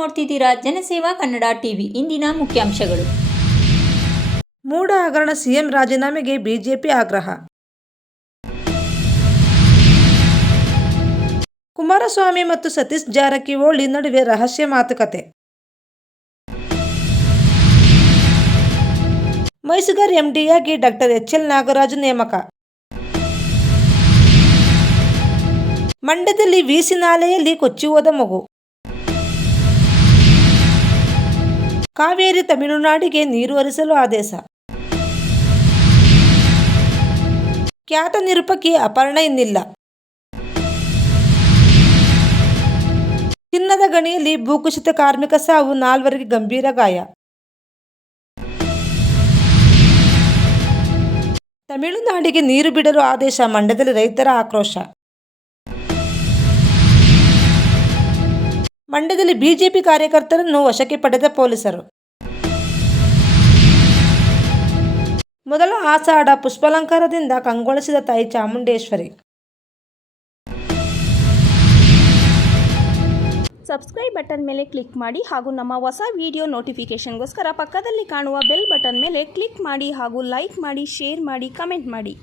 ನೋಡ್ತಿದ್ದೀರಾ ಜನಸೇವಾ ಕನ್ನಡ ಟಿವಿ. ಇಂದಿನ ಮುಖ್ಯಾಂಶಗಳು. ಮೂಡ ಹಗರಣ, ಸಿಎಂ ರಾಜೀನಾಮೆಗೆ ಬಿಜೆಪಿ ಆಗ್ರಹ. ಕುಮಾರಸ್ವಾಮಿ ಮತ್ತು ಸತೀಶ್ ಜಾರಕಿಹೊಳಿ ನಡುವೆ ರಹಸ್ಯ ಮಾತುಕತೆ. ಮೈಸುಗರ್ ಎಂಡಿಯಾಗಿ ಡಾಕ್ಟರ್ ಎಚ್.ಎಲ್. ನಾಗರಾಜು ನೇಮಕ. ಮಂಡ್ಯದಲ್ಲಿ ವಿಸಿ ನಾಲೆಯಲ್ಲಿ ಕೊಚ್ಚಿ ಹೋದ ಮಗು. ಕಾವೇರಿ ತಮಿಳುನಾಡಿಗೆ ನೀರು ಹರಿಸಲು ಆದೇಶ. ಖ್ಯಾತ ನಿರೂಪಕಿ ಅಪರ್ಣ ಇನ್ನಿಲ್ಲ. ಚಿನ್ನದ ಗಣಿಯಲ್ಲಿ ಭೂಕುಸಿತ, ಕಾರ್ಮಿಕ ಸಾವು, 4 ಗಂಭೀರ ಗಾಯ. ತಮಿಳುನಾಡಿಗೆ ನೀರು ಬಿಡಲು ಆದೇಶ, ಮಂಡ್ಯದಲ್ಲಿ ರೈತರ ಆಕ್ರೋಶ. ಮಂಡ್ಯದಲ್ಲಿ ಬಿಜೆಪಿ ಕಾರ್ಯಕರ್ತರನ್ನು ವಶಕ್ಕೆ ಪಡೆದ ಪೊಲೀಸರು. ಮೊದಲ ಆಷಾಢ ಪುಷ್ಪಾಲಂಕಾರದಿಂದ ಕಂಗೊಳಿಸಿದ ತಾಯಿ ಚಾಮುಂಡೇಶ್ವರಿ. ಸಬ್ಸ್ಕ್ರೈಬ್ ಬಟನ್ ಮೇಲೆ ಕ್ಲಿಕ್ ಮಾಡಿ ಹಾಗೂ ನಮ್ಮ ಹೊಸ ವಿಡಿಯೋ ನೋಟಿಫಿಕೇಷನ್ಗೋಸ್ಕರ ಪಕ್ಕದಲ್ಲಿ ಕಾಣುವ ಬೆಲ್ ಬಟನ್ ಮೇಲೆ ಕ್ಲಿಕ್ ಮಾಡಿ ಹಾಗೂ ಲೈಕ್ ಮಾಡಿ, ಶೇರ್ ಮಾಡಿ, ಕಮೆಂಟ್ ಮಾಡಿ.